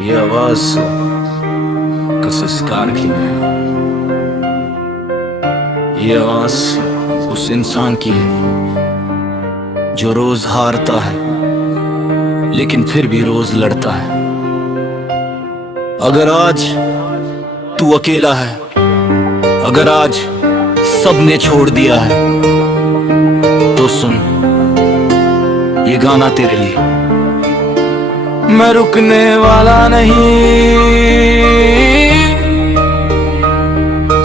ये आवाज किस संस्कार की है। ये आवाज उस इंसान की है जो रोज हारता है लेकिन फिर भी रोज लड़ता है। अगर आज तू अकेला है, अगर आज सबने छोड़ दिया है, तो सुन ये गाना तेरे लिए। मैं रुकने वाला नहीं,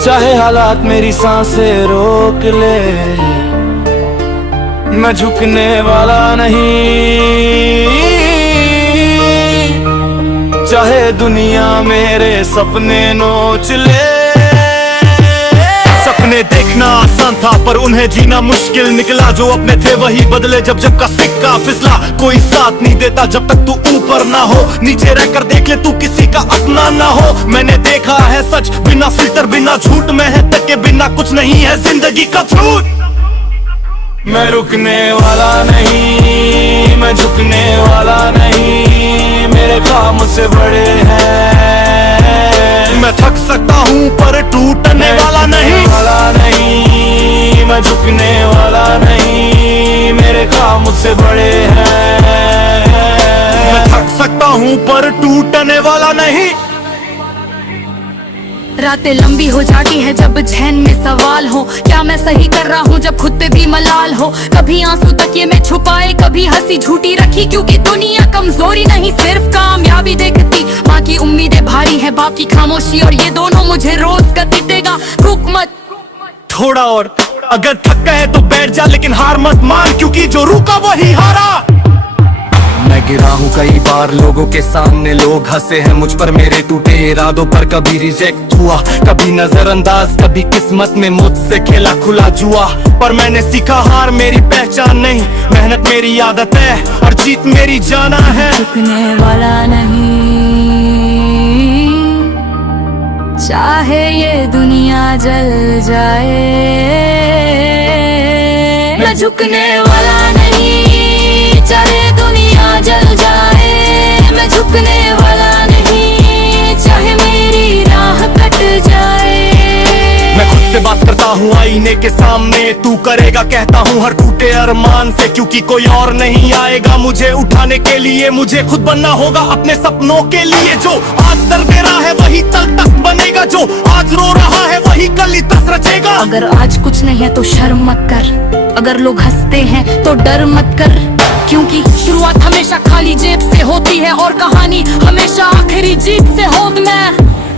चाहे हालात मेरी सांसें रोक ले। मैं झुकने वाला नहीं, चाहे दुनिया मेरे सपने नोच ले। सपने देखना आसान था पर उन्हें जीना मुश्किल निकला। जो अपने थे वही बदले जब जब का सिक्का फिसला। कोई साथ नहीं देता जब तक तू ऊपर ना हो, नीचे रहकर देख ले तू किसी का अपना ना हो। मैंने देखा है सच बिना फिल्टर बिना झूठ में है तक के बिना कुछ नहीं है जिंदगी का झूठ। मैं रुकने वाला नहीं, मैं झुकने वाला नहीं, मेरे काम मुझसे बड़े हैं। मैं थक सकता हूँ पर टूटने वाला नहीं, मैं झुकने वाला नहीं, मेरे काम मुझसे बड़े हैं। मैं थक सकता हूँ पर टूटने वाला नहीं। रातें लंबी हो जाती है जब ज़हन में सवाल हो, क्या मैं सही कर रहा हूँ जब खुद पे भी मलाल हो। कभी आंसू तकिए में छुपाए, कभी हंसी झूठी रखी, क्योंकि दुनिया कमजोरी नहीं सिर्फ कामयाबी देखती। माँ की उम्मीदें भारी है, बाप की खामोशी, और ये दोनों मुझे रोज गति देगा। रुक मत थोड़ा और, अगर थक गए तो बैठ जा लेकिन हार मत मान, क्योंकि जो रुका वही हारा। मैं गिरा हूँ कई बार लोगों के सामने, लोग हंसे हैं मुझ पर मेरे टूटे इरादों पर। कभी रिजेक्ट हुआ, कभी नजरअंदाज, कभी किस्मत में मुझसे खेला खुला जुआ। पर मैंने सीखा हार मेरी पहचान नहीं, मेहनत मेरी आदत है और जीत मेरी जाना है। झुकने वाला नहीं, चाहे ये दुनिया जल जाए। मैं झुकने वाला नहीं, चाहे दुनिया जल जाए। मैं झुकने वाला नहीं, चाहे मेरी राह कट जाए। मैं खुद से बात करता हूँ आईने के सामने, तू करेगा कहता हूँ हर टूटे अरमान से, क्योंकि कोई और नहीं आएगा मुझे उठाने के लिए। मुझे खुद बनना होगा अपने सपनों के लिए। जो आज दर दे रहा है वही कल तक बनेगा, जो आज रो रहा है वही कल ही तस रचेगा। अगर आज कुछ नहीं है तो शर्म मत कर, अगर लोग हंसते हैं तो डर मत कर, क्योंकि शुरुआत हमेशा खाली जेब से होती है और कहानी हमेशा आखिरी जीत से होगी।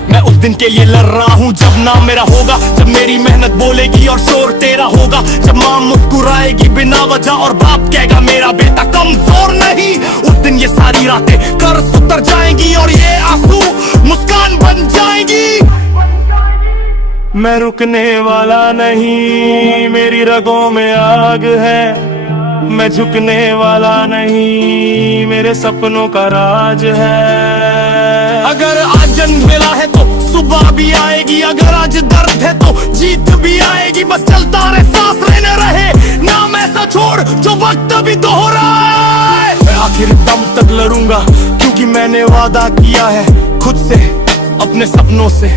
मैं उस दिन के लिए लड़ रहा हूँ जब नाम मेरा होगा, जब मेरी मेहनत बोलेगी और शोर तेरा होगा, जब माँ मुस्कुराएगी बिना वजह और बाप कहेगा मेरा बेटा कमजोर नहीं। उस दिन ये सारी रातें कर्ज उतर जाएंगी और ये आंसू मुस्कान बन जाएंगी। मैं रुकने वाला नहीं, मेरी रगों में आग है। मैं झुकने वाला नहीं, मेरे सपनों का राज है। अगर आज अंधेरा है तो सुबह भी आएगी, अगर आज दर्द है तो जीत भी आएगी। बस चलता रहे, सांस लेने रहे, नाम ऐसा छोड़ जो वक्त भी दोहराए। मैं आखिर दम तक लड़ूंगा, क्योंकि मैंने वादा किया है खुद से अपने सपनों से।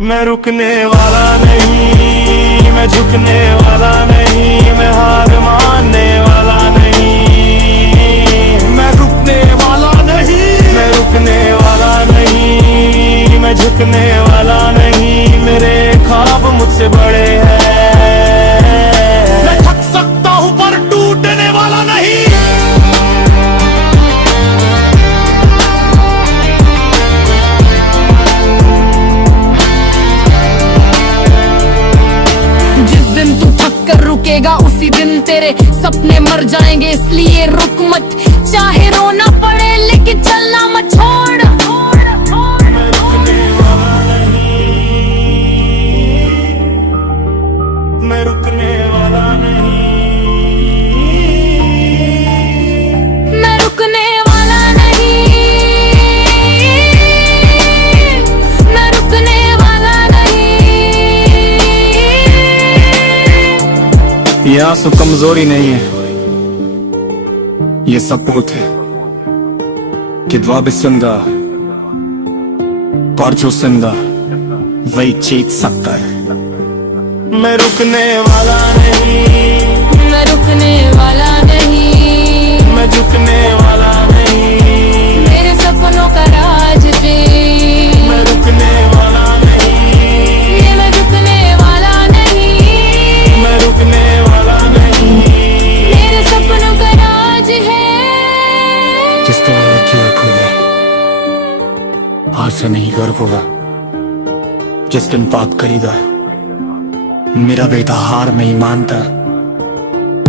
मैं रुकने वाला नहीं, मैं झुकने वाला नहीं, मैं हार मानने वाला नहीं। मैं रुकने वाला नहीं, मैं रुकने वाला नहीं, मैं झुकने वाला नहीं, मेरे ख्वाब मुझसे बड़े हैं। मैं थक सकता हूँ पर टूटने वाला नहीं। रुकेगा उसी दिन तेरे सपने मर जाएंगे, इसलिए रुक मत। चाहे रोना पड़े लेकिन चलना मत छोड़। मैं रुकने वाला नहीं, मैं रुकने वाला नहीं, मैं रुकने वाला नहीं, मैं रुकने वाला नहीं। ये आंसू कमजोरी नहीं है, ये सपोर्ट है कि दुआ भी सुनगा और जो जिंदा वही जीत सकता है। मैं रुकने वाला नहीं, मैं रुकने वाला नहीं, मैं झुकने वाला नहीं, मेरे सपनों का राज पे मैं रुकने वाला नहीं, ये मैं रुकने वाला नहीं, मैं रुकने वाला नहीं। मेरे सपनों का राज है। जिस दिन लड़की रखोगे आज से नहीं गर्व होगा, जिस दिन बात करेगा मेरा बेटा हार नहीं मानता,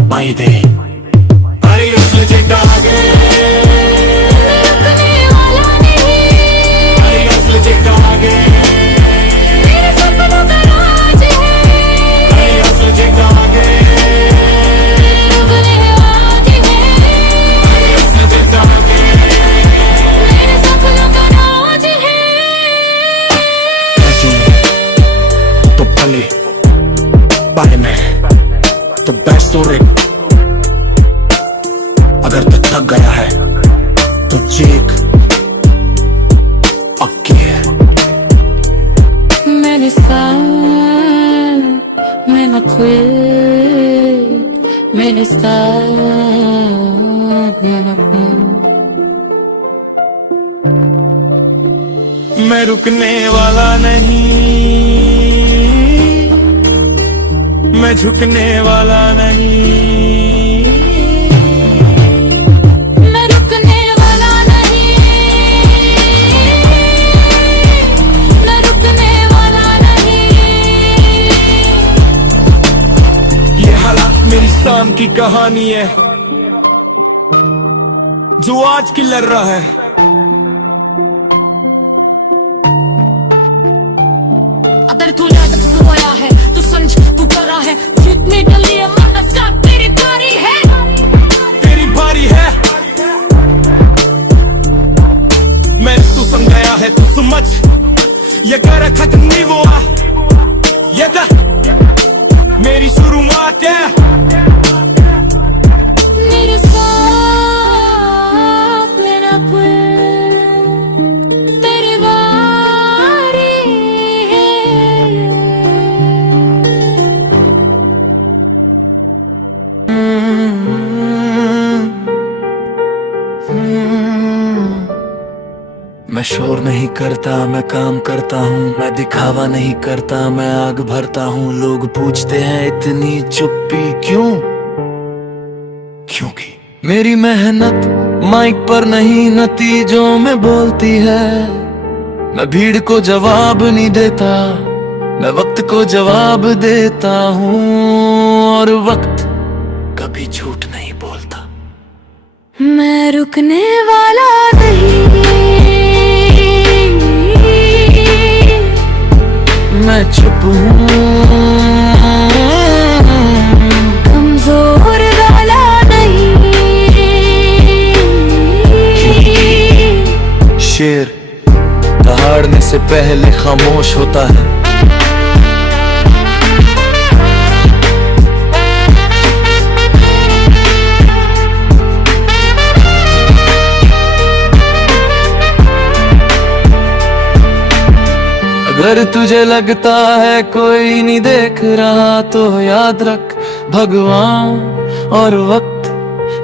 भाई दे अरे उसने जीता आगे, रुकने वाला नहीं, अरे उसने जीता आगे, मेरे सपनों का राज है। अरे उसने जीता आगे, रुकने वाला है, अरे उसने जीता आगे। मेरे सपनों का राज है। तो भले बारे में तो बैसोरे, अगर तू थक गया है तो चीख अक्की है। मैंने मैंने quit, मैंने मैं रुकने वाला नहीं, मैं झुकने वाला नहीं, मैं रुकने वाला नहीं, मैं रुकने वाला नहीं। ये हालात मेरी शाम की कहानी है, जो आज की लड़ रहा है। अगर तू नाटक सोया है तो समझ तू डरा है, जितने डली है मनसा तेरी बारी है, तेरी बारी है। मैं तू समझाया है तू समझ, ये कर खत्म नहीं हुआ, ये कर मेरी शुरुआत है। मेरे साथ लेना तेरी बारी है। मैं शोर नहीं करता, मैं काम करता हूँ, मैं दिखावा नहीं करता, मैं आग भरता हूँ। लोग पूछते हैं इतनी चुप्पी क्यों? क्योंकि मेरी मेहनत माइक पर नहीं नतीजों में बोलती है। मैं भीड़ को जवाब नहीं देता, मैं वक्त को जवाब देता हूँ, और वक्त कभी झूठ नहीं बोलता। मैं रुकने वाला नहीं, मैं चुप हूँ, कमजोर वाला नहीं। शेर दहाड़ने से पहले खामोश होता है। अगर तुझे लगता है कोई नहीं देख रहा तो याद रख, भगवान और वक्त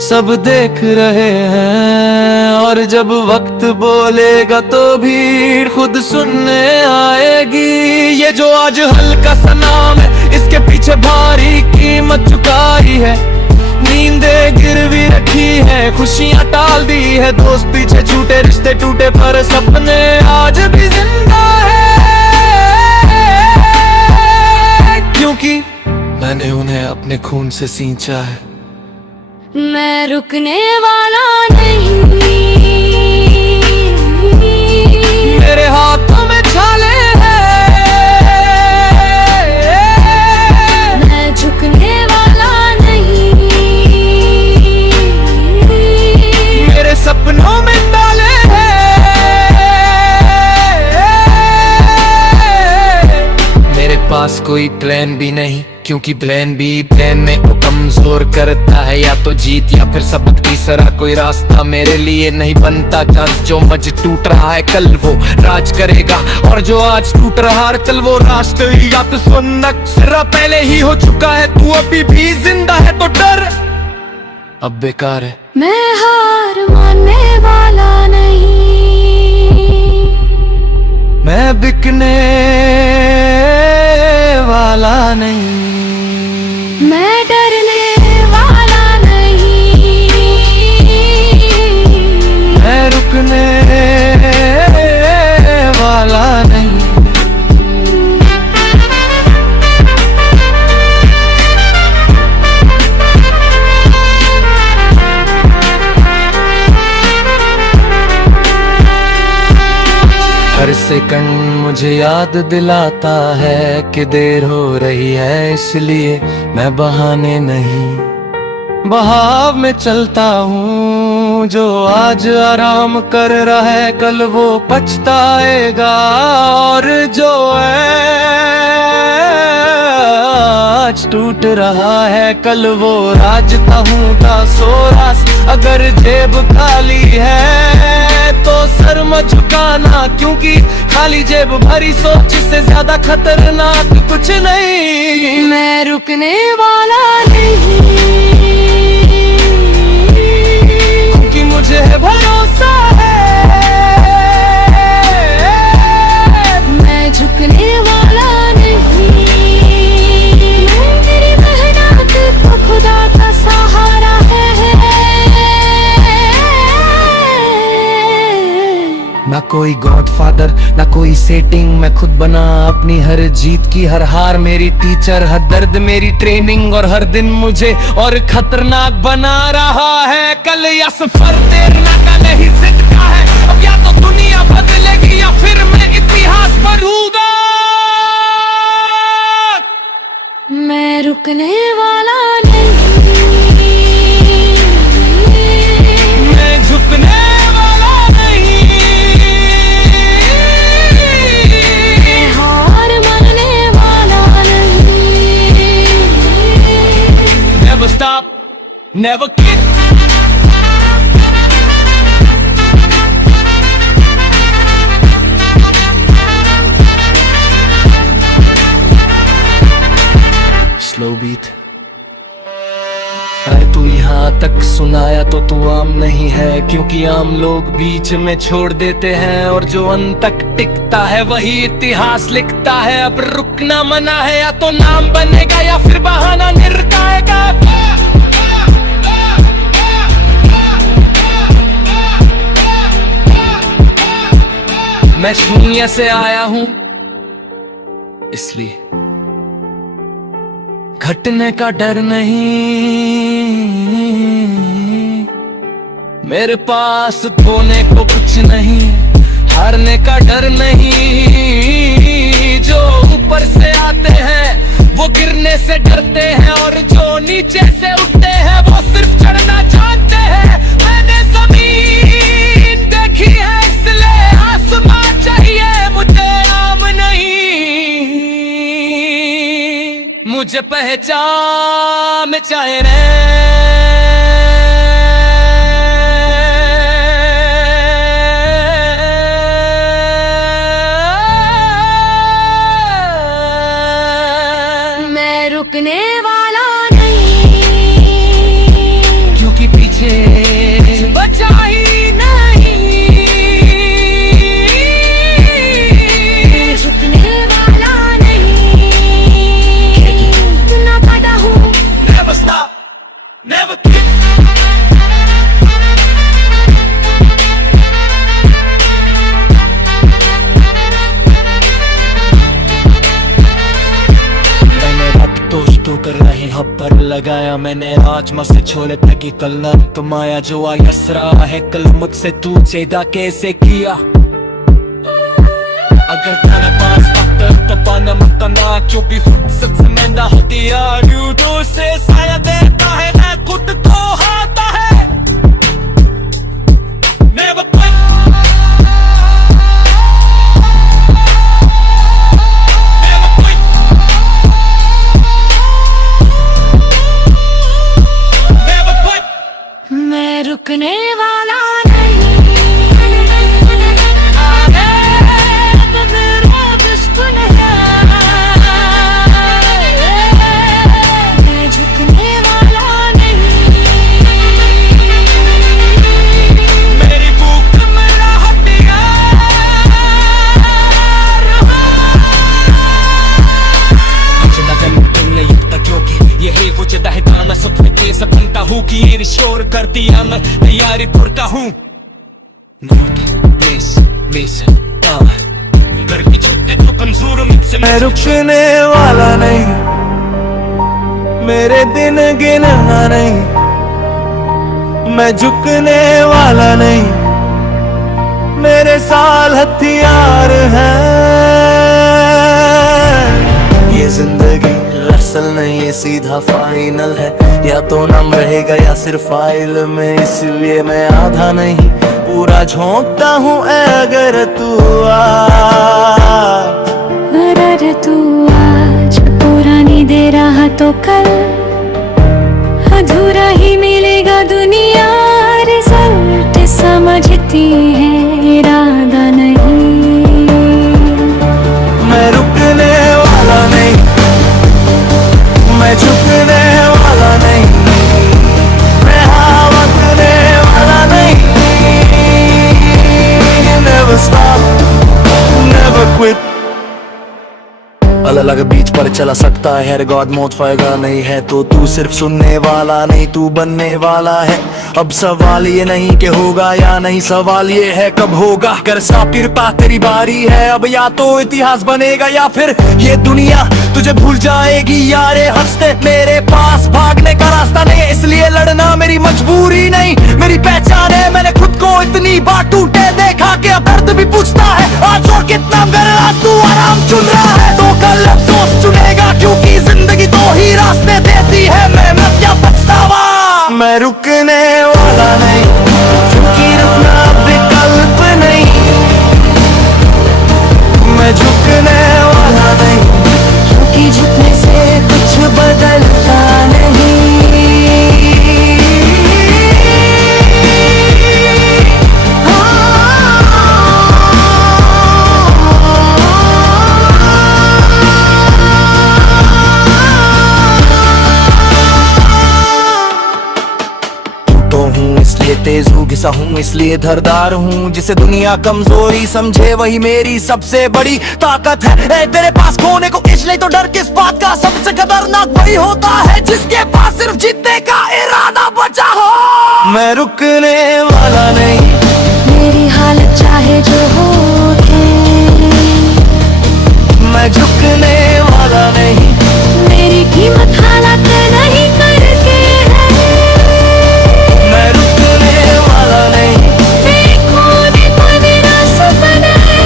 सब देख रहे हैं। और जब वक्त बोलेगा तो भीड़ खुद सुनने आएगी। ये जो आज हल्का सा नाम है, इसके पीछे भारी कीमत चुकाई है। नींदें गिरवी रखी है, खुशियां टाल दी है, दोस्त पीछे छूटे, रिश्ते टूटे, पर सपने आज भी जिंदा है। क्योंकि मैंने उन्हें अपने खून से सींचा है। मैं रुकने वाला नहीं, मेरे हाथों में छाले हैं। मैं झुकने वाला नहीं, मेरे सपनों में ताले हैं। मेरे पास कोई प्लान भी नहीं, क्योंकि प्लान बी प्लान में को कमजोर करता है। या तो जीत या फिर सबक, तीसरा कोई रास्ता मेरे लिए नहीं बनता। चांस जो मज टूट रहा है कल वो राज करेगा, और जो आज टूट रहा है कल वो राष्ट्र या तो सुन्नत सिरा पहले ही हो चुका है। तू अभी भी जिंदा है तो डर अब बेकार है। मैं हार मानने वाला नहीं, मैं बिकने वाला नहीं, मैं डरने वाला नहीं, मैं रुकने वाला नहीं। हर सेकंड मुझे याद दिलाता है कि देर हो रही है, इसलिए मैं बहाने नहीं बहाव में चलता हूँ। जो आज आराम कर रहा है कल वो पछताएगा, और जो आज टूट रहा है कल वो राजता हूँ का सोरास। अगर जेब खाली है तो सर मत झुकाना, क्योंकि खाली जेब भरी सोच से ज्यादा खतरनाक कुछ नहीं। मैं रुकने वाला नहीं, क्योंकि मुझे भरोसा है, मैं झुकने वाला नहीं। मेरी मेहनत तो खुदा का सहारा है। ना कोई गॉडफादर ना कोई सेटिंग, मैं खुद बना अपनी हर जीत की हर हार मेरी टीचर, हर दर्द मेरी ट्रेनिंग, और हर दिन मुझे और खतरनाक बना रहा है। कल या सफर तैरना का नहीं जिद का है, अब या तो दुनिया बदलेगी या फिर मैं इतिहास भरूंगा। मैं रुकने वाला नहीं, मैं झुकने stop, never quit. Slow beat. अरे तू यहाँ तक सुनाया तो तू आम नहीं है, क्योंकि आम लोग बीच में छोड़ देते हैं, और जो अंत तक टिकता है वही इतिहास लिखता है। अब रुकना मना है, या तो नाम बनेगा या फिर बहाना निरकाएगा। मैं शून्य से आया हूँ, इसलिए घटने का डर नहीं। मेरे पास खोने को कुछ नहीं, हारने का डर नहीं। जो ऊपर से आते हैं वो गिरने से डरते हैं, और जो नीचे से उठते हैं वो सिर्फ चढ़ना जानते हैं। मैंने जमीन देखी है इसलिए आसमान चाहिए मुझे, आम नहीं। मुझे पहचान चाहे मैं रुकने वाला नहीं, क्योंकि पीछे बचा ही नहीं। झुकने वाला नहीं, इतना बड़ा हूँ। Never stop, never quit. कर रहे हब पर लगाया मैंने राजमा से छोले तकी कल कमाया। जो आयसरा है कल मुझसे तू चेदा कैसे किया। अगर तेरे पास वक्त तो पाना मत ना, क्योंकि फुर्सत से मैं ना होती यार। यूट्यूब से साया देता है ना खुद को हाता है। Never quit. Never quit. ये शोर कर दिया मैं तैयारी पुरता हूँ घर की छुट्टी तो कमजोर मुझसे मैं रुकने वाला नहीं, मेरे दिन गिनना नहीं, मैं झुकने वाला नहीं, मेरे साल हथियार हैं। ये जिंदगी असल नहीं, ये सीधा फाइनल है, या तो नाम रहेगा या सिर्फ फाइल में, इसलिए मैं आधा नहीं पूरा झोंकता हूँ अगर तू अगर तू आज पूरा नहीं दे रहा तो कल अधूरा ही मिलेगा दुनिया। रिजल्ट समझती है इरादा नहीं। मैं रुकने वाला नहीं, मैं झुकने वाला नहीं, मैं हावकने वाला नहीं। Never stop, never quit। अलग अलग बीच पर चला सकता है हर गॉड, मौत फायदा नहीं है तो तू सिर्फ सुनने वाला नहीं, तू बनने वाला है। अब सवाल ये नहीं कि होगा या नहीं, सवाल ये है कब होगा। कर सापिर पा तेरी बारी है अब, या तो इतिहास बनेगा या फिर ये दुनिया तुझे भूल जाएगी। यारे हंसते मेरे पास भागने का रास्ता नहीं है, इसलिए लड़ना मेरी मजबूरी नहीं मेरी पहचान है। मैंने खुद को इतनी बार टूटे देखा कि अब दर्द भी पूछता है आज और कितना मेरा तू आराम चुन रहा है तो कल अफसोस चुनेगा, क्योंकि जिंदगी दो ही रास्ते देती है, मेहनत या पछतावा। मैं रुकने वाला नहीं, क्योंकि रुकना विकल्प नहीं, मैं झुकने वाला नहीं, क्योंकि झुकने से कुछ बदलता नहीं। तेज हूँ घिसा हूँ इसलिए धारदार हूँ, जिसे दुनिया कमजोरी समझे वही मेरी सबसे बड़ी ताकत है। तेरे पास खोने को इसलिए तो डर किस बात का, सबसे खतरनाक वही होता है जिसके पास सिर्फ जीतने का इरादा बचा हो। मैं रुकने वाला नहीं, मेरी हालत चाहे जो हो, मैं झुकने वाला नहीं, मेरी कीमत हालात नहीं करके है। मैं रुकने वाला नहीं, मेरे खोने को मेरा सपना है,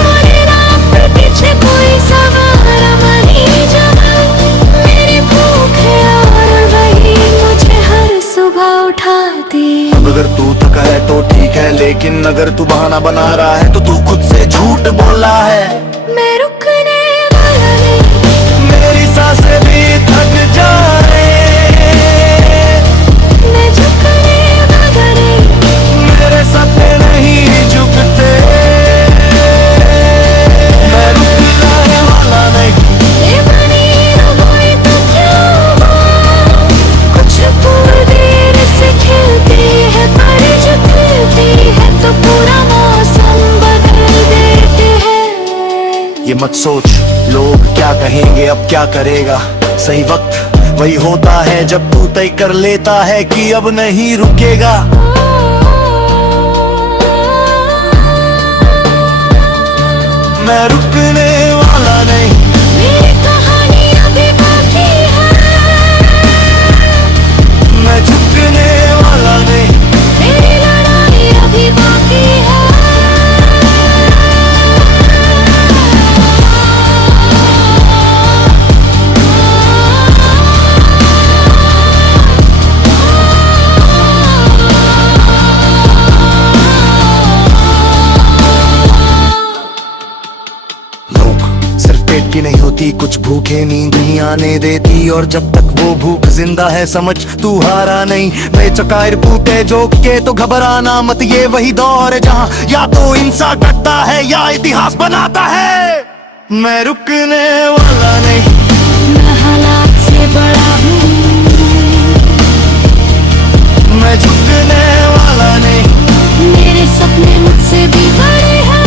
और राह पे पीछे कोई सवारा नहीं जमा। मेरी भूख है और वही मुझे हर सुबह उठाती। अब अगर तू थका है तो ठीक है, लेकिन अगर तू बहाना बना रहा है तो तू खुद से झूठ बोला है। मैं रुकने वाला नहीं, मेरी सांसें भी थक जाए, मैं झुकने वाला नहीं, मेरे सपने नहीं झुकते। मैं रुकने वाला नहीं, ये बनी रवोई तो क्या हुआ, कुछ पूरी देर से खिलती है पर जो खिलती है तो पूरा मौसम बदल देते हैं। ये मत सोच लोग क्या कहेंगे अब क्या करेगा, सही वक्त वही होता है जब तू तय कर लेता है कि अब नहीं रुकेगा। मैं रुकने वाला नहीं, मेरी कहानी अभी बाकी है, मैं झुकने वाला नहीं, मेरी लड़ाई अभी बाकी है। पेट की नहीं होती कुछ भूखे नींद नहीं आने देती, और जब तक वो भूख जिंदा है समझ तू हारा नहीं। बेचकायर पूते जोक के तो घबराना मत, ये वही दौर है जहाँ या तो इंसान डरता है या इतिहास बनाता है। मैं रुकने वाला नहीं, मैं हालात से बड़ा हूँ, मैं झुकने वाला नहीं, मेरे सपने मुझसे भी बड़े हैं।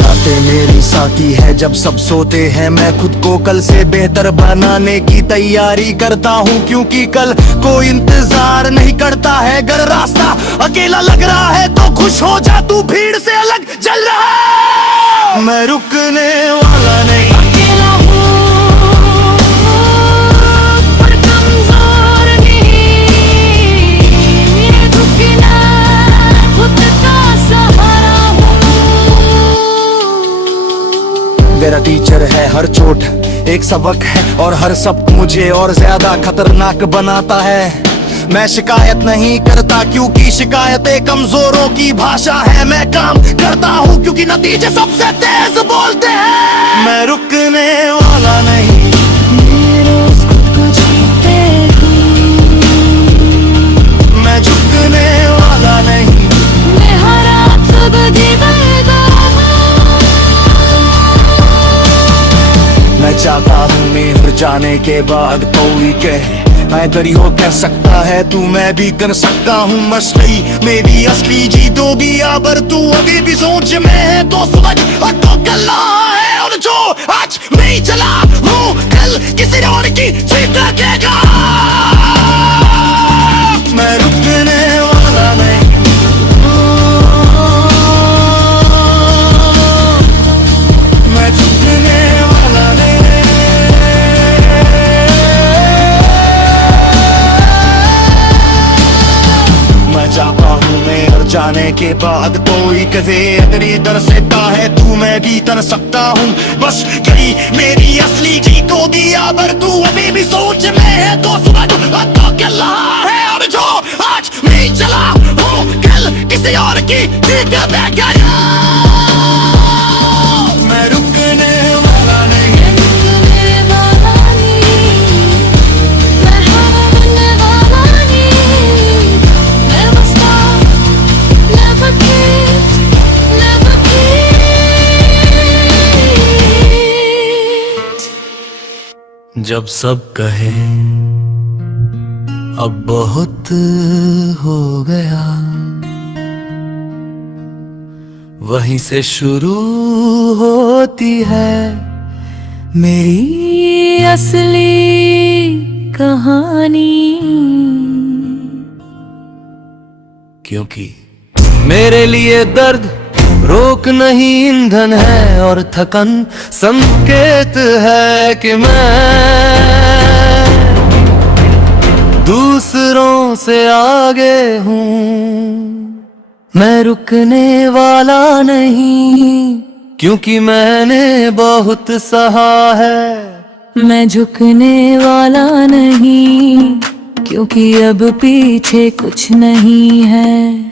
बातें मेरी आती है जब सब सोते हैं। मैं खुद को कल से बेहतर बनाने की तैयारी करता हूँ, क्योंकि कल कोई इंतजार नहीं करता है। अगर रास्ता अकेला लग रहा है तो खुश हो जा, तू भीड़ से अलग चल रहा है। मैं रुकने वाला नहीं, अकेला हूँ पर कमजोर नहीं, ये झुकना खुद का सहारा हूँ। मेरा टीचर है हर चोट एक सबक है, और हर सबक मुझे और ज्यादा खतरनाक बनाता है। मैं शिकायत नहीं करता क्योंकि शिकायतें कमजोरों की भाषा है। मैं काम करता हूँ क्योंकि नतीजे सबसे तेज बोलते हैं। मैं रुकने वाला नहीं, मैं रोज खुद को जीते हूँ, मैं झुकने वाला नहीं, मैं हर रात सुबह जीता हूँ। मैं चाहता हूँ मेहर जाने के बाद कोई कहे मैं दरियो कह सकता है तू, मैं भी कर सकता हूँ मसली मेरी असली जीतोगी। अगर तू अभी भी सोच में है तो समझ तो कल है, और जो आज नहीं चला हूँ कल किसी और की जीत लगेगा। मैं रुकने वाला नहीं, मैं झुकने वाला नहीं। जाता हूँ मैं और जाने के बाद कोई कहे अगर डर सकता है तू, मैं भी डर सकता हूँ। बस यही मेरी असली जीत होगी। अगर तू अभी भी सोच में है तो समझ तो कल है, और जो आज नहीं चला हूँ कल किसी और की जीत लगेगा। मैं रुकने वाला नहीं, जब सब कहे अब बहुत हो गया, वहीं से शुरू होती है मेरी असली कहानी। क्योंकि मेरे लिए दर्द रोक नहीं ईंधन है, और थकन संकेत है कि मैं दूसरों से आगे हूँ। मैं रुकने वाला नहीं क्योंकि मैंने बहुत सहा है। मैं झुकने वाला नहीं क्योंकि अब पीछे कुछ नहीं है।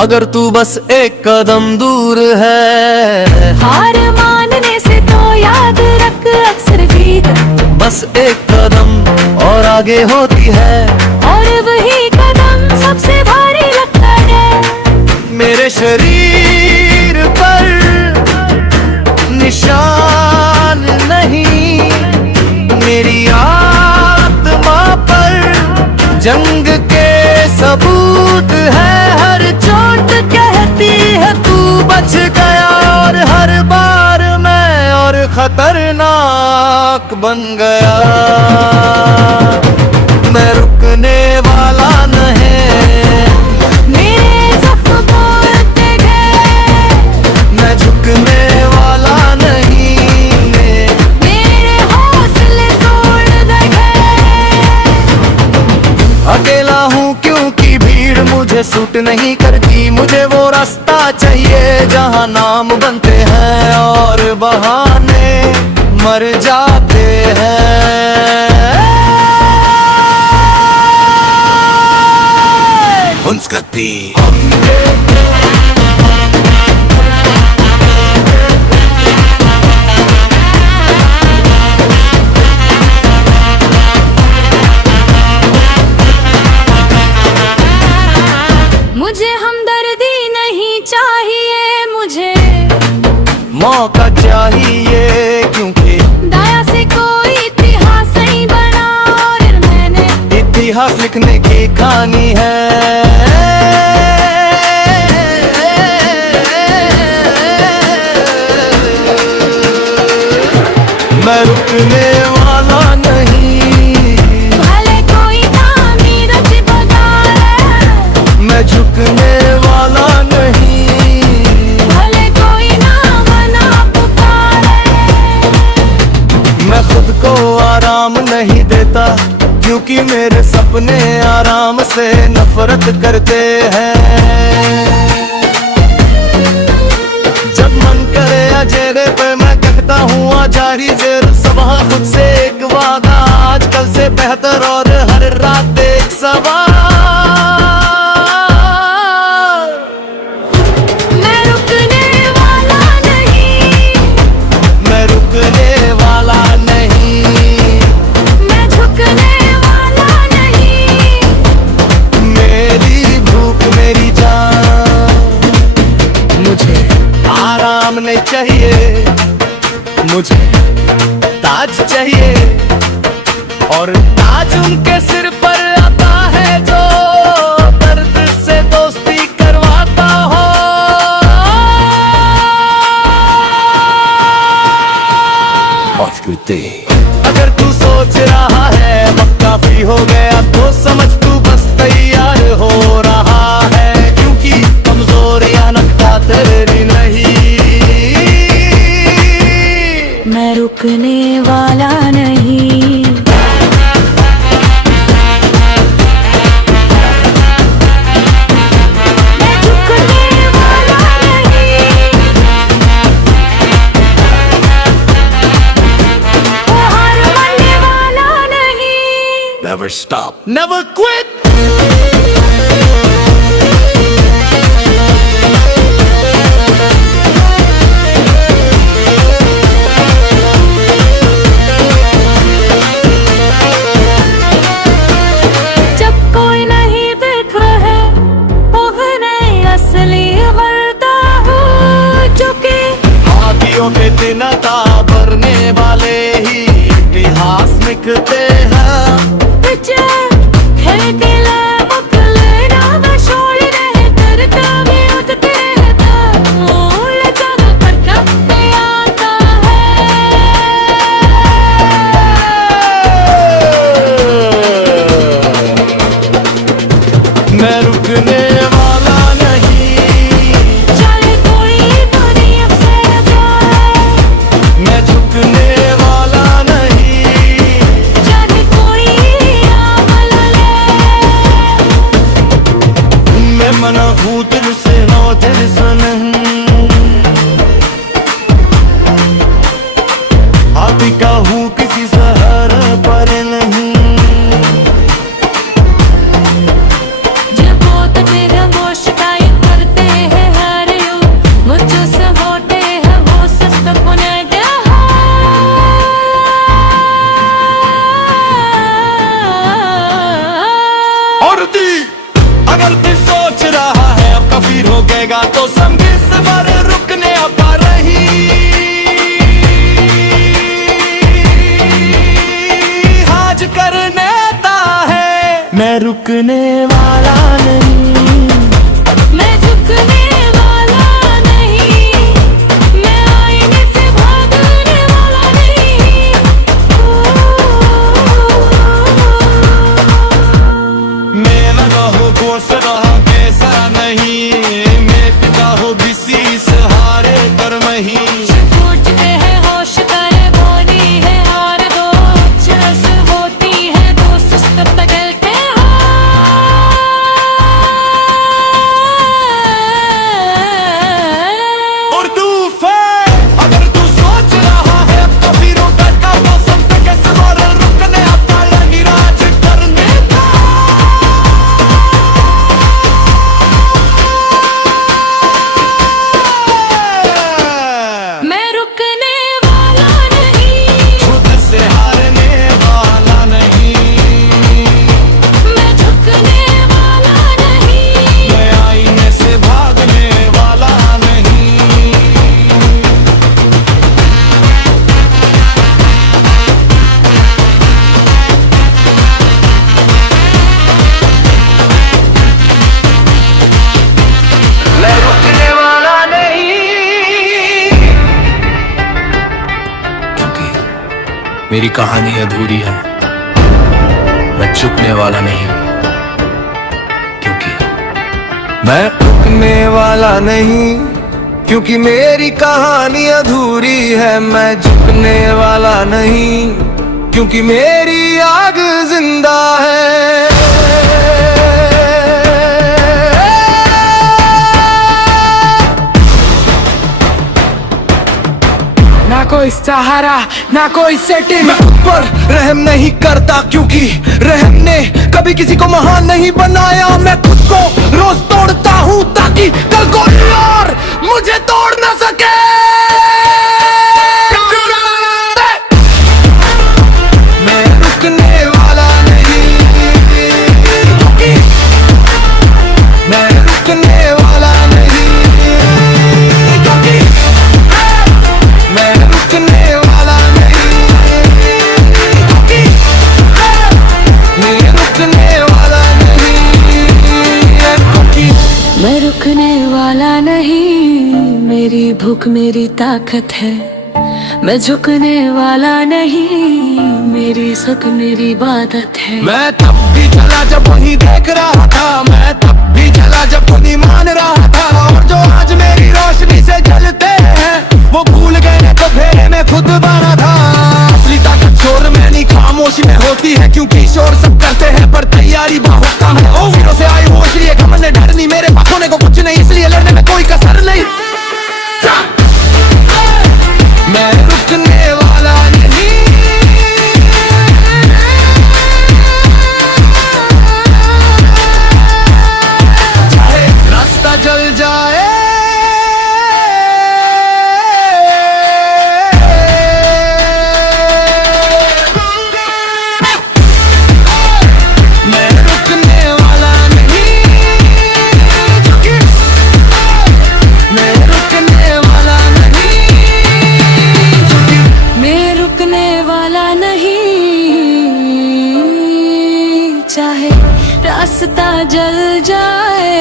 अगर तू बस एक कदम दूर है, हार मानने से तो याद रख अक्सर जीत बस एक कदम और आगे होती है, और वही कदम सबसे भारी लगता है। मेरे शरीर पर निशान नहीं, मेरी आत्मा पर जंग के सबूत है। हर चोट कहती है तू बच गया, और हर बार मैं और खतरनाक बन गया। मैं रुकने वाला नहीं, मेरे जख्म बोलते गए, मैं झुकने वाला नहीं, मेरे हौसले तोड़ गए। अकेला हूँ क्योंकि भीड़ मुझे सूट नहीं करती। मुझे वो रास्ता चाहिए जहाँ नाम बनते हैं और बहाने मर जाते हैं। संस्कृति मुझे हमदर्दी नहीं चाहिए, मुझे देखने की कहानी है। मैं रुकने वाला नहीं, भले कोई तामीरत बगाड़े, मैं झुकने वाला नहीं, भले कोई ना मना पुकारे। मैं खुद को आराम नहीं देता, क्योंकि मेरे सपने आराम से नफरत करते हैं। जब मन करे अजेरे पे मैं कहता हूँ आजारी जेर सबा खुद से एक वादा, आजकल से बेहतर और हर रात एक सवाल। मैं रुकने वाला नहीं, मैं रुकने वाला नहीं, मैं झुकने वाला नहीं। मेरी भूख मेरी जान, मुझे आराम नहीं चाहिए, मुझे ताज चाहिए, और ताज उनके सिर पर आता है जो दर्द से दोस्ती करवाता हो। अगर तू सोच रहा है वक्त काफी हो गया, तो समझ तू बस तैयार हो रहा है, क्योंकि कमजोरियां नकता तेरी नहीं। मैं रुकने वाला नहीं, मैं झुकने वाला नहीं, वो हार मानने वाला नहीं। Never stop, never quit. जब कोई नहीं देख रहे उन्हें असली करता हूँ, चुके हाथियों के दिन भरने वाले ही इतिहास लिखते हैं। पीछे खेले मुकले ना मैं छोड़ रहे करता भी उठते था, लेकिन करना पे आता है। मैं रुकने वाला नहीं, चले कोई दुनिया से जाए, मैं झुकने वाला नहीं, चले कोई आमल ले। मैं मना हूँ दिल से नो दिल से नहीं, हाथी का हूँ किसी सहारा पर नहीं। जब वो तो तेरा वो शिकायत करते हैं हर यू, मुझसे से होते हैं वो सस्त पुने और दी अगर तू सोच रहा है अब कफीर हो गएगा, तो समझे सवार रुकने अब रही। हाज करने ता है, मैं रुकने वाला नहीं, मैं झुकने वाला नहीं, मैं आईने से भागने वाला नहीं। मैं लगा हो कोस रहा कैसा नहीं, मैं पिता हो किसी सहारे पर नहीं। टूटते हैं होश करे बोली है हार दो, चस होती है तो सुस्त बदलते हैं। मेरी कहानी अधूरी है, मैं झुकने वाला नहीं, क्योंकि मैं रुकने वाला नहीं, क्योंकि मेरी कहानी अधूरी है। मैं झुकने वाला नहीं, क्योंकि मेरी आग जिंदा है। ना कोई सहारा ना कोई सेटिंग, मैं ऊपर रहम नहीं करता, क्योंकि रहम ने कभी किसी को महान नहीं बनाया। मैं खुद को रोज तोड़ता हूँ ताकि कल कोई और मुझे तोड़ ना सके। मैं रुकने वाला नहीं, क्योंकि मैं रुकने वाला नहीं, क्योंकि मैं रुकने वाला नहीं, क्योंकि मैं रुकने वाला नहीं, क्योंकि मैं रुकने वाला नहीं, मेरी भूख मेरी ताकत है। मैं झुकने वाला नहीं, मेरी सक मेरी इबादत है। मैं तब भी चला जब वही देख रहा था, मैं तब भी चला जब नहीं मान रहा था। और जो आज मेरी रोशनी से जलते हैं वो भूल गए तो फेरे में खुद बना था। असली ताकत शोर में नहीं खामोशी में होती है, क्योंकि शोर सब करते हैं पर तैयारी बहुत कम है। ओ वीरों से आई हो इसलिए घमंड ने डर नहीं, मेरे पास होने को कुछ नहीं इसलिए लड़ने में कोई कसर नहीं। मैं रुकने वाला नहीं, चाहे रास्ता जल जाए, मैं रुकने वाला नहीं, क्योंकि मैं रुकने वाला नहीं, क्योंकि मैं रुकने वाला नहीं, चाहे रास्ता जल जाए।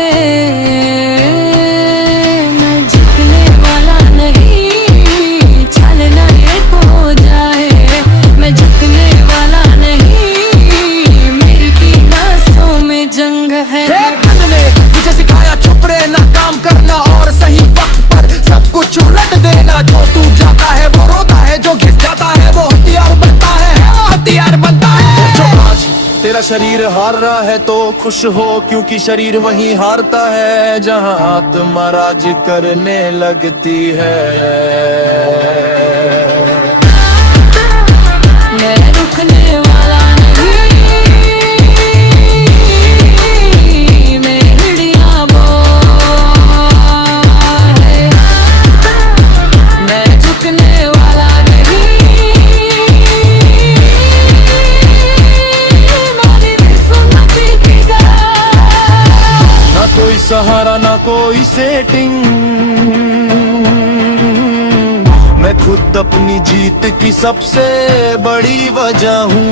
मैं झुकने वाला नहीं, चलना ये हो जाए। मैं झुकने वाला नहीं, मेरी की नसों में जंग है। ने मुझे सिखाया चुप रहना, काम करना और सही वक्त पर सब कुछ उलट देना। जो टूट जाता है वो रोता है, जो घिस जाता है वो हथियार बनता है, हथियार बनता है। जो आज तेरा शरीर हार रहा है तो खुश हो, क्योंकि शरीर वहीं हारता है जहां आत्मा राज करने लगती है। मैं रुकने वाला नहीं, मेरी हिड़ियां बोल है। मैं झुकने वाला नहीं, मेरी विस्मृति की गाय। ना कोई सहारा ना कोई सेटिंग, मैं खुद अपनी जीत की सबसे बड़ी वजह हूँ।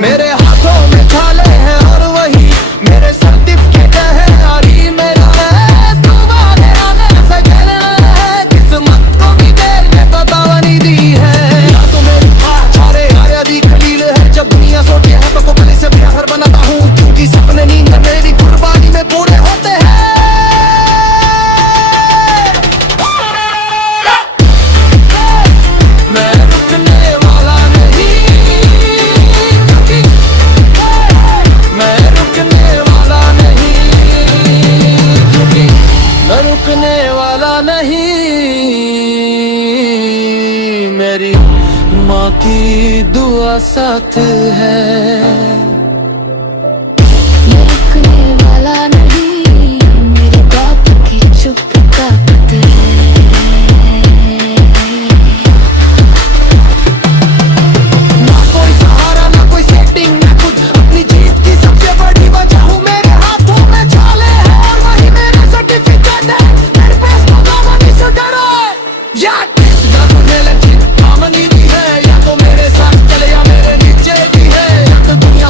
मेरे हाथों में थाले हैं और वही मेरे सर्टिफिकेट है। यारी मेरा है, तुम्हारे आने से कहना है, किस्मत को भी देर में बतावनी दी है। या तो मेरी सारे आयादी खलील है, जब दुनिया सोती है तो गले से बेहतर बनाता हूँ, क्योंकि सपने नींद मेरी कुर्बानी में पूरे होते हैं। मैं रुकने वाला नहीं, क्योंकि मैं रुकने वाला नहीं, क्योंकि मैं रुकने वाला नहीं। मेरी माँ की दुआ साथ है। मैं रुकने वाला नहीं, मेरे बाप की चुप ताकत है। ना कोई सहारा ना कोई सेटिंग, मैं खुद अपनी जीत की सबसे बड़ी वजह हूँ। मेरे हाथों में छाले हैं और वही मेरा सर्टिफिकेट है। मेरे पास तो दामनी से डरो है, या किसका तूने लगी दामनी दी है, या तो मेरे साथ चले या मेरे नीचे भी है। या तो दुनिया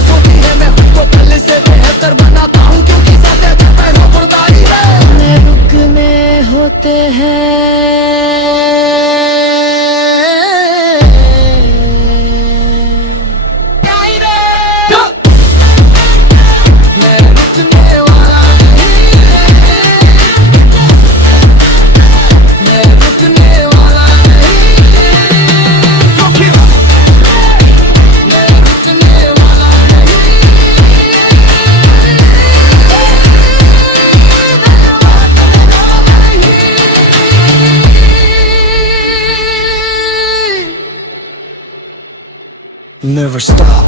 Never stop,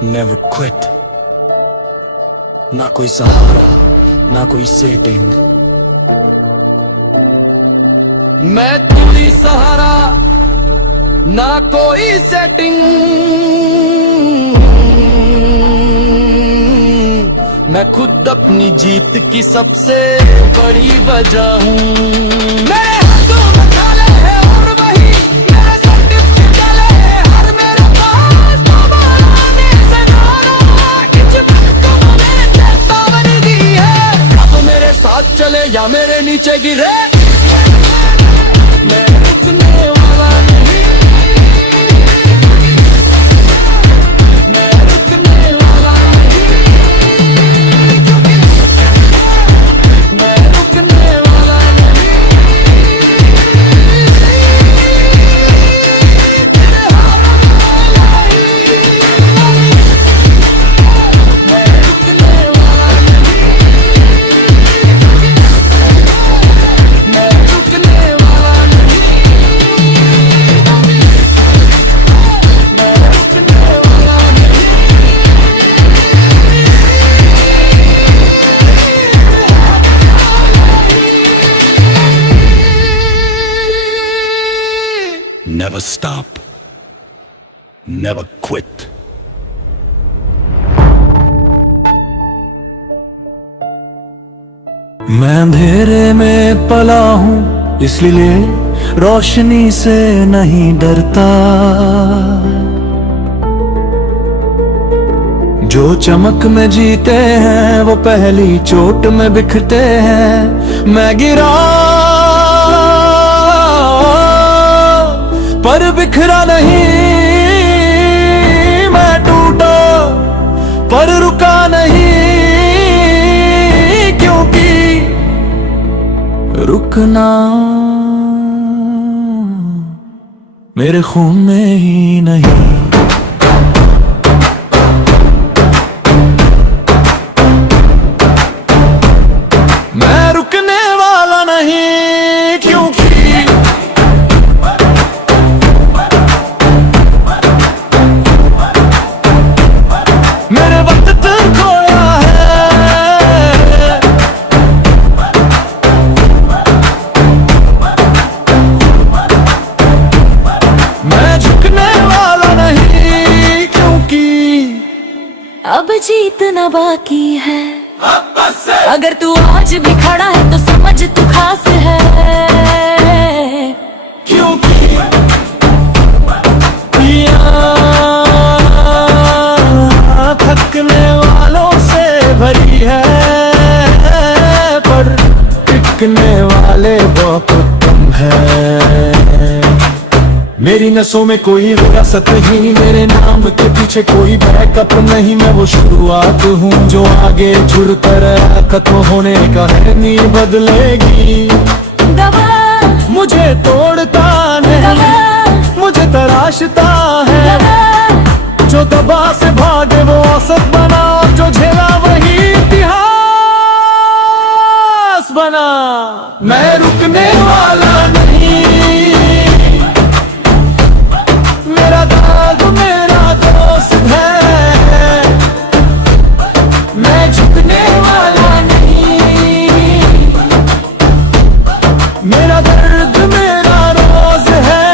never quit. ना कोई सहारा, ना कोई सेटिंग। मैं तू ही सहारा, ना कोई सेटिंग। मैं खुद अपनी जीत की सबसे बड़ी वजह हूँ। मेरे हाथों में ताले हैं और वही मेरे सर्टिफिकेट डाले हैं। हर मेरे पास तो बनाने से नारा किस्मत को मैंने चेतावनी दी है। अब मेरे साथ चले या मेरे नीचे गिरे, मैं रुकने वाला नहीं। मैं रुकने वाला नहीं, क्योंकि मैं रुकने वाला नहीं। तेरे हाथ वाला ही, मैं रुकने वाला नहीं। मैं रुकने वाला नहीं, मैं रुकने वाला नहीं। Never stop, never quit. मैं अंधेरे में पला हूँ, इसलिए रोशनी से नहीं डरता। जो चमक में जीते हैं वो पहली चोट में बिखरते हैं। मैं गिरा पर बिखरा नहीं, मैं टूटा पर रुका नहीं, क्योंकि रुकना मेरे खून में ही नहीं। मैं रुकने वाला नहीं, क्योंकि मेरे वक्त खोया है। मैं झुकने वाला नहीं, क्योंकि अब जीतना बाकी है। अगर तू आज भी खड़ा है तो समझ तू खास है। क्योंकि यहाँ थकने वालों से भरी है, पर टिकने वाले बहुत कम है। मेरी नसों में कोई विरासत नहीं, मेरे नाम के पीछे कोई बैकअप नहीं। मैं वो शुरुआत हूँ जो आगे जुड़कर खत्म होने का है। नींव बदलेगी, दबा मुझे तोड़ता नहीं, मुझे तराशता है। दबा जो दबा से भागे वो औसत बना, और जो झेला वही इतिहास बना। मैं रुकने वाला नहीं, मेरा दाग मेरा दोस्त है। मैं झुकने वाला नहीं, मेरा दर्द मेरा रोज है।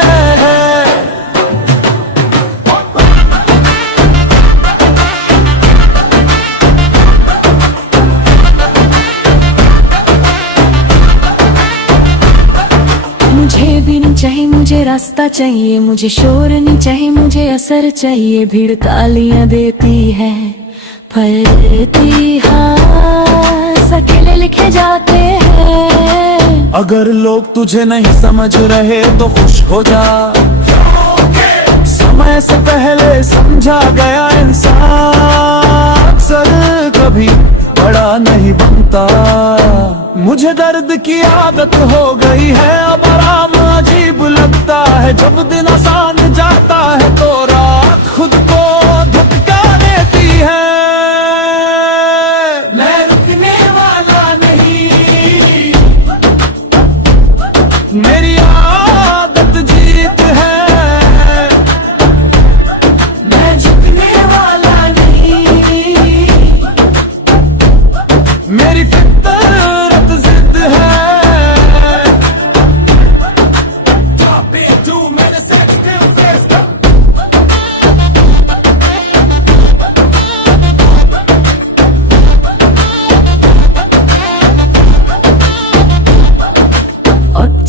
मुझे भी नहीं चाहिए, मुझे रास्ता चाहिए। मुझे शोर नहीं चाहिए, मुझे असर चाहिए। भीड़ तालियां देती है पर इतिहास अकेले लिखे जाते हैं। अगर लोग तुझे नहीं समझ रहे तो खुश हो जा, समय से पहले समझा गया इंसान अक्सर कभी बड़ा नहीं बनता। मुझे दर्द की आदत हो गई है, अब आराम अजीब लगता है। जब दिन आसान जाता है तो रात खुद को धक्का देती है। मैं रुकने वाला नहीं, मेरी आदत जीत है।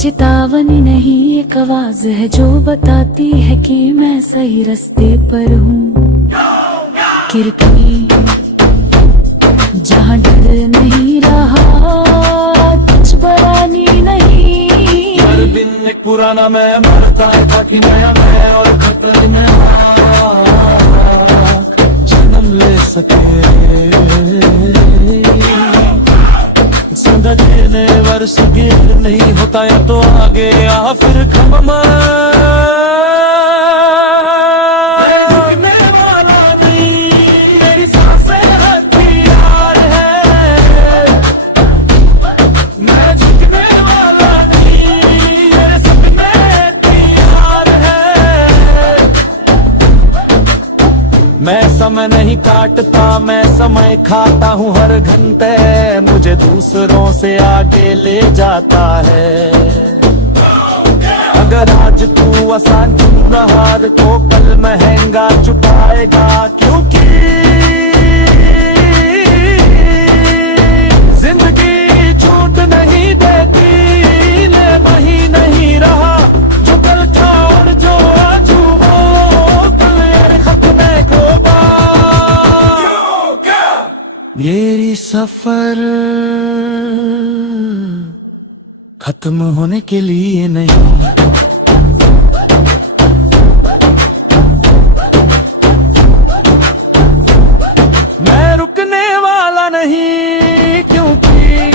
चेतावनी नहीं एक आवाज है जो बताती है कि मैं सही रास्ते पर हूँ। खिड़की जहाँ डर नहीं रहा, कुछ बरानी नहीं। हर दिन एक पुराना मैं मरता है ताकि नया मैं और खतरे में जन्म ले सके। जिंदा देने वर्ष गिर नहीं होता या तो आगे या फिर खम मैं समय नहीं काटता, मैं समय खाता हूँ हर घंटे, मुझे दूसरों से आगे ले जाता है। अगर आज तू आसान चुन रहा तो कल महंगा चुकाएगा, क्योंकि जिंदगी छूट नहीं देती, ले वही नहीं रहा जो कल था और जो आज वो कल यार खत्म खोबा। मेरी सफर खत्म होने के लिए नहीं, मैं रुकने वाला नहीं, क्योंकि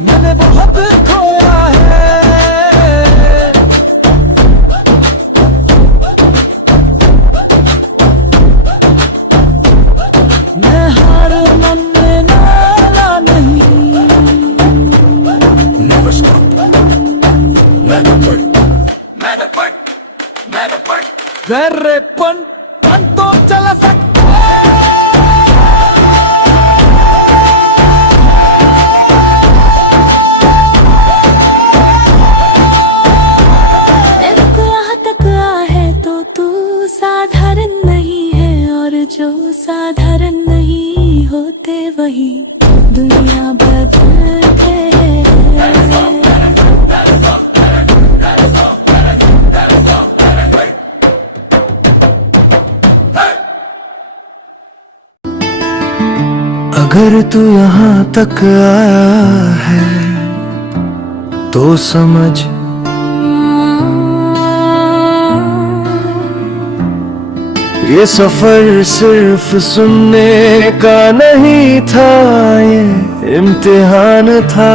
मैंने बहुत खोया है। मैं हार मानने वाला नहीं। Never stop. Never quit. Never quit. Never quit. Verre pon तो चला सकता यहाँ तक है तो तू साधारण नहीं है, और जो साधारण नहीं होते वही दुनिया बदलते हैं। अगर तू यहाँ तक आया है तो समझ ये सफर सिर्फ सुनने का नहीं था, ये इम्तिहान था।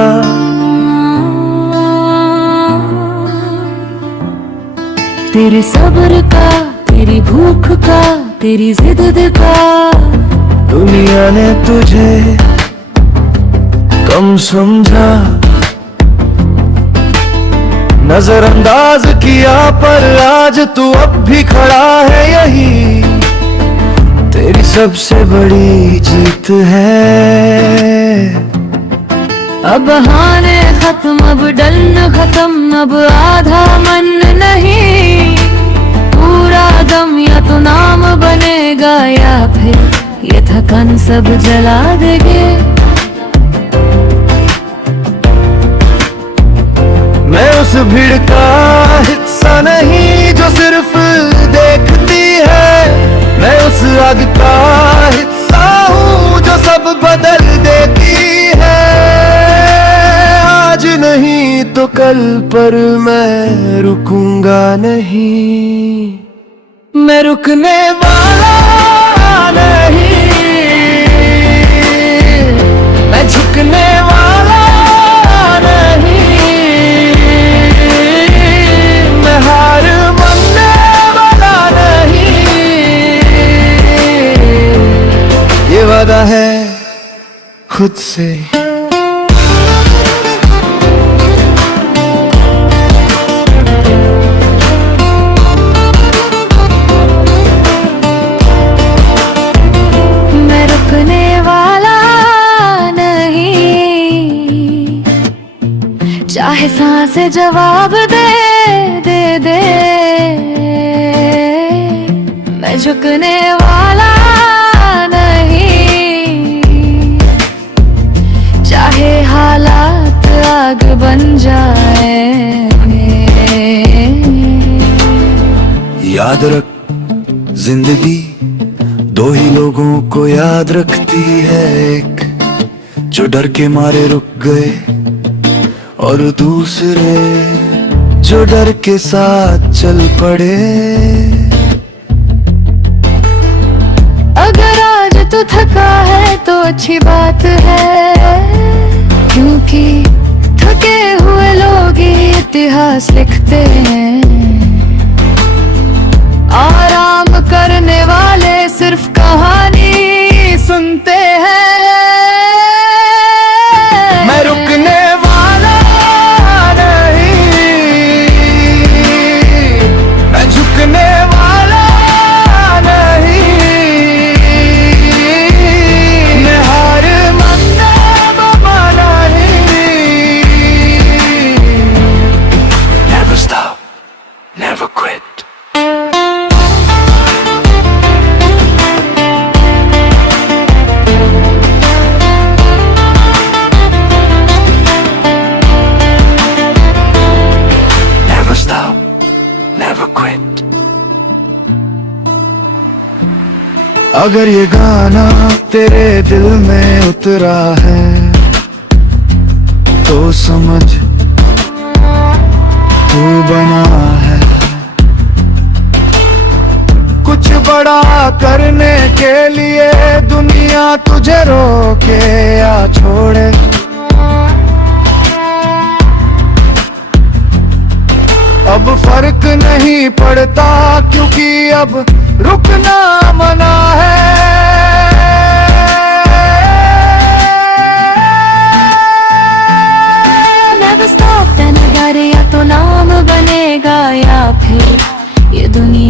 तेरे सब्र का, तेरी भूख का, तेरी जिद का दुनिया ने तुझे कम समझा, नजरअंदाज किया, पर आज तू अब भी खड़ा है यही तेरी सबसे बड़ी जीत है। अब बहाने खत्म, अब डलन खत्म, अब आधा मन नहीं, पूरा दम या तो नाम बनेगा या फिर ये थकान सब जला देंगे। मैं उस भीड़ का हिस्सा नहीं जो सिर्फ देखती है, मैं उस आग का हिस्सा हूँ जो सब बदल देती है। आज नहीं तो कल, पर मैं रुकूंगा नहीं, मैं रुकने वाला नहीं, मैं झुकने वाला नहीं, मैं हार मानने वाला नहीं। ये वादा है खुद से। चाहे सांसें जवाब दे दे दे, मैं झुकने वाला नहीं। आग बन जाए। याद रख, जिंदगी दो ही लोगों को याद रखती है, एक जो डर के मारे रुक गए और दूसरे जो डर के साथ चल पड़े। अगर आज तू थका है तो अच्छी बात है, क्योंकि थके हुए लोग ही इतिहास लिखते हैं। आराम करने वाले सिर्फ कहानी सुनते हैं। मैं रुकने वाला नहीं, मैं झुकने वाला नहीं, मैं हार मानना नहीं। Never stop, never quit. Never stop, never quit. अगर ये गाना तेरे दिल में उतरा है तो समझ तू बना है कुछ बड़ा करने के लिए। दुनिया तुझे रोके या छोड़े, अब फर्क नहीं पड़ता, क्योंकि अब रुकना मना है। Never stop, तेरा या तो नाम बनेगा या फिर ये दुनिया